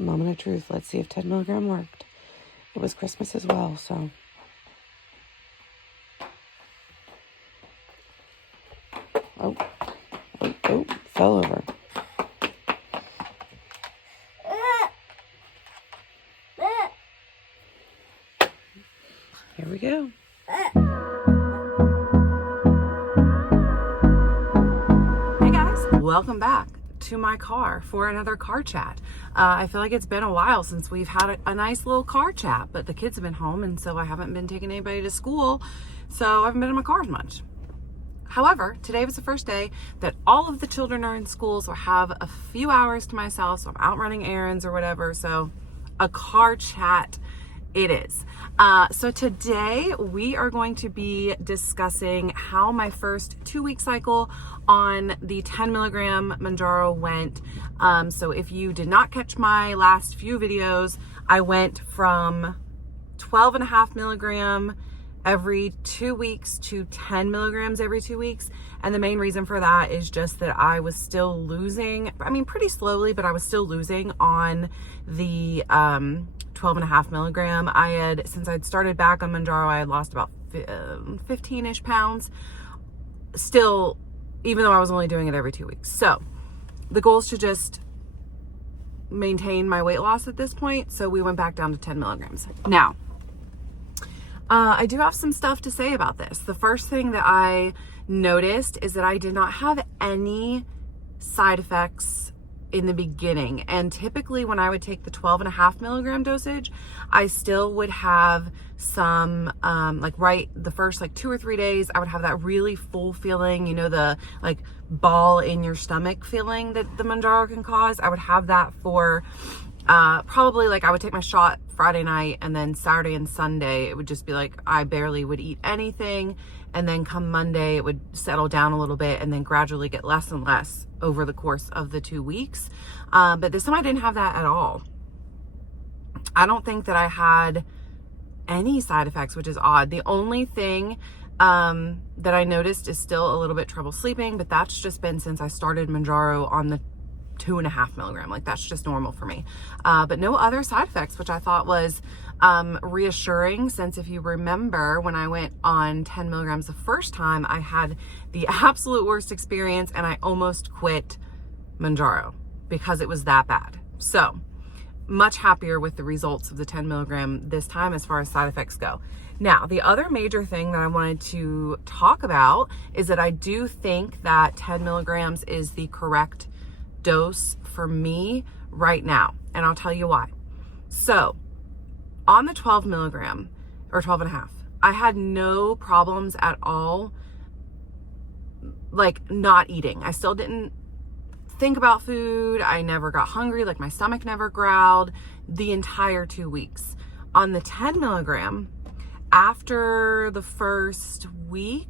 Moment of truth. Let's see if 10 milligram worked. It was Christmas as well, so. Oh, fell over. Here we go. Hey guys, welcome back to my car for another car chat. I feel like it's been a while since we've had a nice little car chat, but the kids have been home and so I haven't been taking anybody to school, so I haven't been in my car as much. However, today was the first day that all of the children are in school, so I have a few hours to myself, so I'm out running errands or whatever, so a car chat it is. So today we are going to be discussing how my first 2-week cycle on the 10 milligram Mounjaro went. So if you did not catch my last few videos, I went from 12.5 milligram every 2 weeks to 10 milligrams every 2 weeks. And the main reason for that is just that I was still losing, pretty slowly, but I was still losing on the 12.5 milligram. Since I'd started back on Mounjaro, I had lost about 15-ish pounds. Still, even though I was only doing it every 2 weeks. So the goal is to just maintain my weight loss at this point. So we went back down to 10 milligrams. Now, I do have some stuff to say about this. The first thing that I noticed is that I did not have any side effects in the beginning. And typically when I would take the 12.5 milligram dosage, I still would have some, the first 2 or 3 days, I would have that really full feeling, the ball in your stomach feeling that the Mounjaro can cause. I would have that for probably I would take my shot Friday night, and then Saturday and Sunday, it would just be I barely would eat anything. And then come Monday, it would settle down a little bit and then gradually get less and less over the course of the 2 weeks. But this time I didn't have that at all. I don't think that I had any side effects, which is odd. The only thing that I noticed is still a little bit trouble sleeping, but that's just been since I started Mounjaro on the 2.5 milligram. That's just normal for me. But no other side effects, which I thought was reassuring, since if you remember when I went on 10 milligrams the first time, I had the absolute worst experience and I almost quit Mounjaro because it was that bad. So much happier with the results of the 10 milligram this time as far as side effects go. Now, the other major thing that I wanted to talk about is that I do think that 10 milligrams is the correct dose for me right now. And I'll tell you why. So on the 12 milligram or 12.5, I had no problems at all, not eating. I still didn't think about food. I never got hungry. My stomach never growled the entire 2 weeks. On the 10 milligram, after the first week,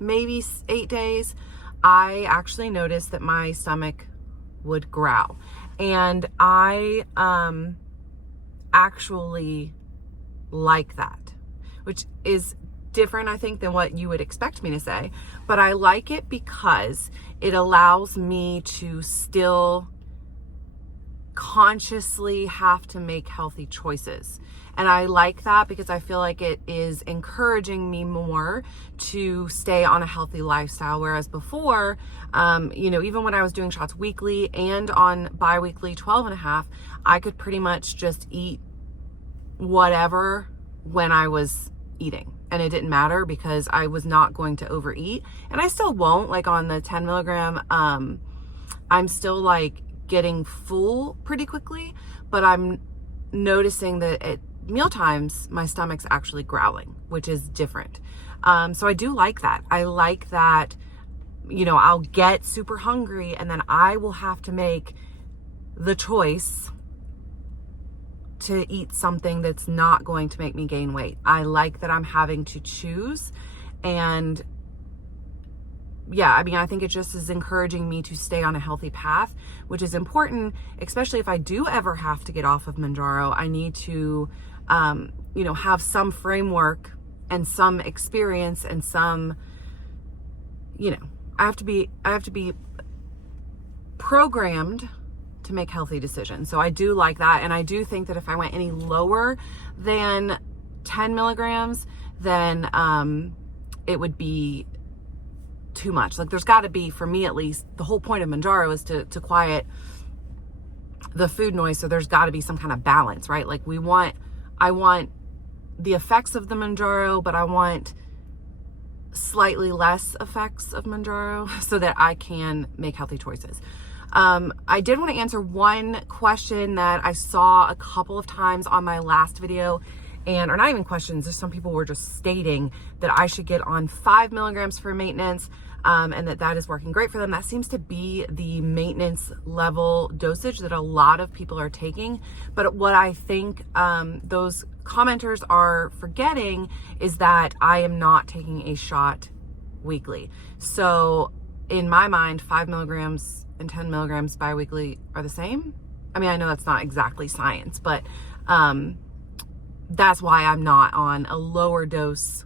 maybe 8 days, I actually noticed that my stomach would growl. And I actually like that, which is different, I think, than what you would expect me to say. But I like it because it allows me to still consciously have to make healthy choices. And I like that because I feel like it is encouraging me more to stay on a healthy lifestyle. Whereas before, even when I was doing shots weekly and on bi-weekly 12.5, I could pretty much just eat whatever when I was eating. And it didn't matter because I was not going to overeat. And I still won't. On the 10 milligram, I'm still getting full pretty quickly, but I'm noticing that at meal times, my stomach's actually growling, which is different. So I do like that. I like that, I'll get super hungry and then I will have to make the choice to eat something that's not going to make me gain weight. I like that I'm having to choose. And yeah, I think it just is encouraging me to stay on a healthy path, which is important, especially if I do ever have to get off of Mounjaro. I need to, have some framework and some experience and some, I have to be programmed to make healthy decisions. So I do like that. And I do think that if I went any lower than 10 milligrams, then it would be too much. Like there's got to be, for me at least, the whole point of Mounjaro is to quiet the food noise. So there's got to be some kind of balance, right? Like I want the effects of the Mounjaro, but I want slightly less effects of Mounjaro so that I can make healthy choices. I did want to answer one question that I saw a couple of times on my last video, or not even questions, just some people were just stating that I should get on 5 milligrams for maintenance, and that is working great for them. That seems to be the maintenance level dosage that a lot of people are taking. But what I think those commenters are forgetting is that I am not taking a shot weekly. So in my mind, 5 milligrams and 10 milligrams biweekly are the same. I mean, I know that's not exactly science, but that's why I'm not on a lower dose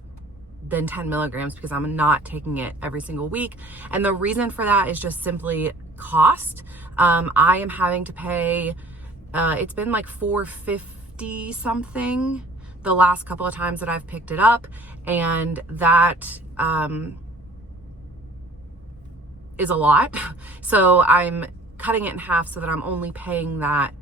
than 10 milligrams, because I'm not taking it every single week. And the reason for that is just simply cost. I am having to pay, it's been like $4.50 something the last couple of times that I've picked it up. And that is a lot. So I'm cutting it in half so that I'm only paying that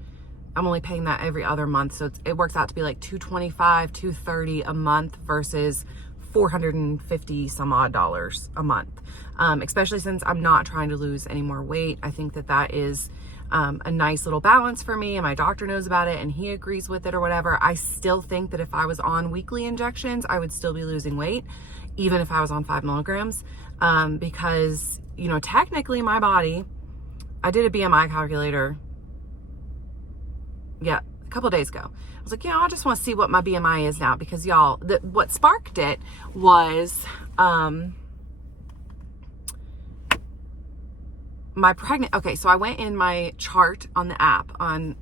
every other month. So it works out to be like $225, $230 a month versus $450 some odd dollars a month. Especially since I'm not trying to lose any more weight. I think that is a nice little balance for me, and my doctor knows about it and he agrees with it or whatever. I still think that if I was on weekly injections, I would still be losing weight, even if I was on 5 milligrams. Because, you know, technically my body, I did a BMI calculator, a couple of days ago. I was like, I just want to see what my BMI is now, because y'all, what sparked it was so I went in my chart on the app, on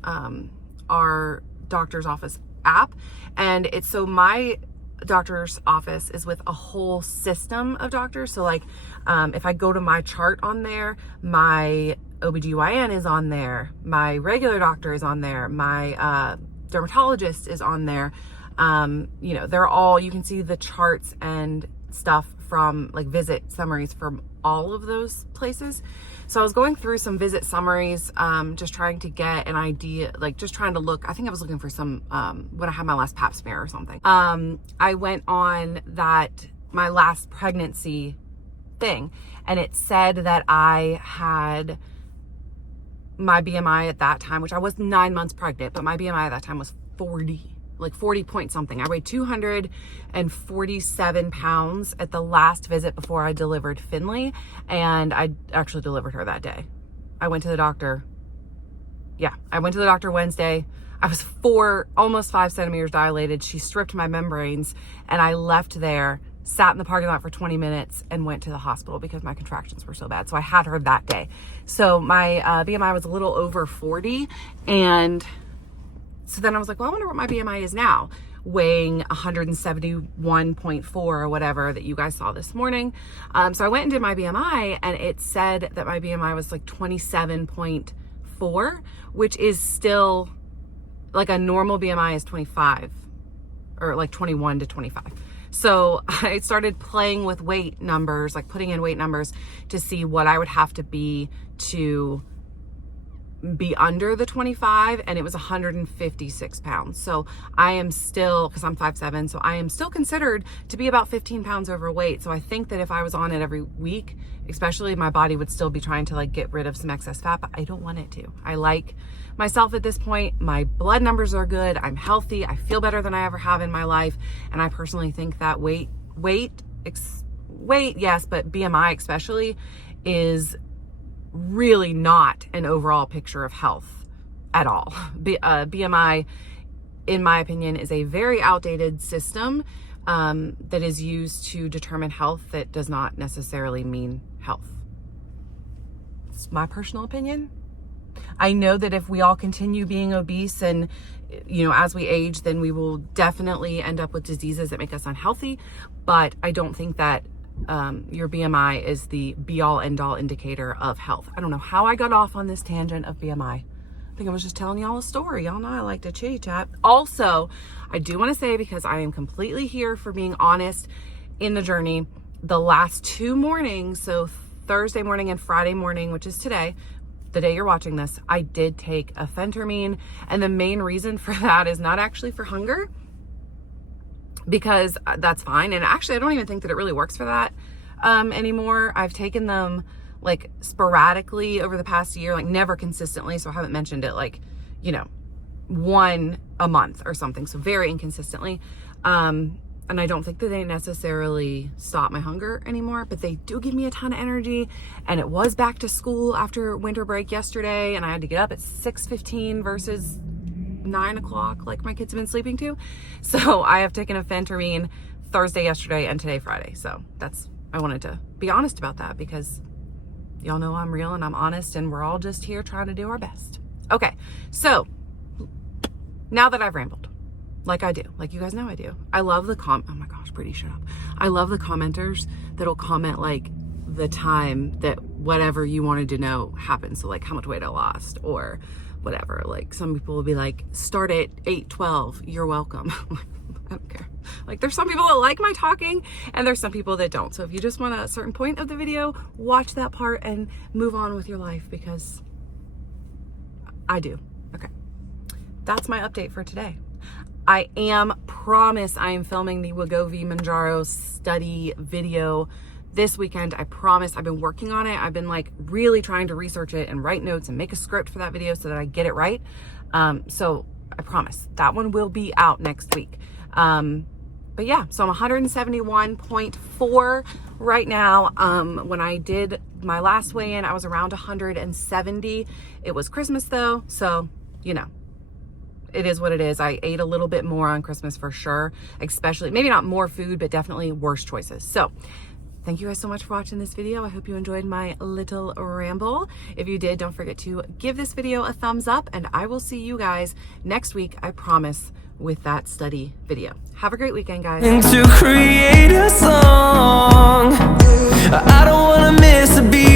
our doctor's office app, and my doctor's office is with a whole system of doctors. So like if I go to my chart on there, my OBGYN is on there, my regular doctor is on there, my dermatologist is on there. They're all, you can see the charts and stuff from like visit summaries from all of those places. So I was going through some visit summaries, just trying to get an idea, like just trying to look. I think I was looking for some, when I had my last pap smear or something. I went on my last pregnancy thing, and it said that I had my BMI at that time, which I was 9 months pregnant, but my BMI at that time was 40 point something. I weighed 247 pounds at the last visit before I delivered Finley, and I actually delivered her that day. I went to the doctor. I went to the doctor Wednesday. I was almost 5 centimeters dilated. She stripped my membranes, and I left there, sat in the parking lot for 20 minutes, and went to the hospital because my contractions were so bad. So I had her that day. So my BMI was a little over 40, and so then I was like, well, I wonder what my BMI is now, weighing 171.4 or whatever that you guys saw this morning. So I went and did my BMI, and it said that my BMI was like 27.4, which is still like a normal BMI is 25, or like 21 to 25. So I started playing with weight numbers, like putting in weight numbers to see what I would have to be under the 25, and it was 156 pounds. So I am still, because I'm 5'7", so I am still considered to be about 15 pounds overweight. So I think that if I was on it every week, especially, my body would still be trying to like get rid of some excess fat, but I don't want it to. I like myself at this point. My blood numbers are good. I'm healthy. I feel better than I ever have in my life. And I personally think that weight, yes, but BMI especially is really not an overall picture of health at all. BMI, in my opinion, is a very outdated system that is used to determine health that does not necessarily mean health. It's my personal opinion. I know that if we all continue being obese and, as we age, then we will definitely end up with diseases that make us unhealthy. But I don't think that your BMI is the be all end all indicator of health. I don't know how I got off on this tangent of BMI. I think I was just telling y'all a story. Y'all know I like to chitty chat. Also, I do want to say, because I am completely here for being honest in the journey, the last 2 mornings, so Thursday morning and Friday morning, which is today, the day you're watching this, I did take a phentermine. And the main reason for that is not actually for hunger, because that's fine. And actually, I don't even think that it really works for that anymore. I've taken them like sporadically over the past year, like never consistently. So I haven't mentioned it like, you know, 1 a month or something. So very inconsistently. And I don't think that they necessarily stop my hunger anymore, but they do give me a ton of energy. And it was back to school after winter break yesterday, and I had to get up at 6:15 versus 9 o'clock like my kids have been sleeping to. So I have taken a phentermine Thursday, yesterday, and today, Friday. So I wanted to be honest about that, because y'all know I'm real and I'm honest, and we're all just here trying to do our best. Okay, so now that I've rambled, like I do, like you guys know I do, I love the oh my gosh, Brittany, shut up. I love the commenters that'll comment like the time that whatever you wanted to know happened. So like how much weight I lost or whatever. Like some people will be like, start at 8:12, you're welcome. I don't care. Like there's some people that like my talking and there's some people that don't. So if you just want a certain point of the video, watch that part and move on with your life, because I do. Okay. That's my update for today. I promise I am filming the Wegovy Mounjaro study video this weekend. I promise. I've been working on it. I've been like really trying to research it and write notes and make a script for that video so that I get it right. So I promise that one will be out next week. But yeah, so I'm 171.4 right now. When I did my last weigh-in, I was around 170. It was Christmas though, so you know, it is what it is. I ate a little bit more on Christmas for sure, especially maybe not more food, but definitely worse choices. So thank you guys so much for watching this video. I hope you enjoyed my little ramble. If you did, don't forget to give this video a thumbs up, and I will see you guys next week, I promise, with that study video. Have a great weekend, guys. And to create a song, I don't want to miss a beat.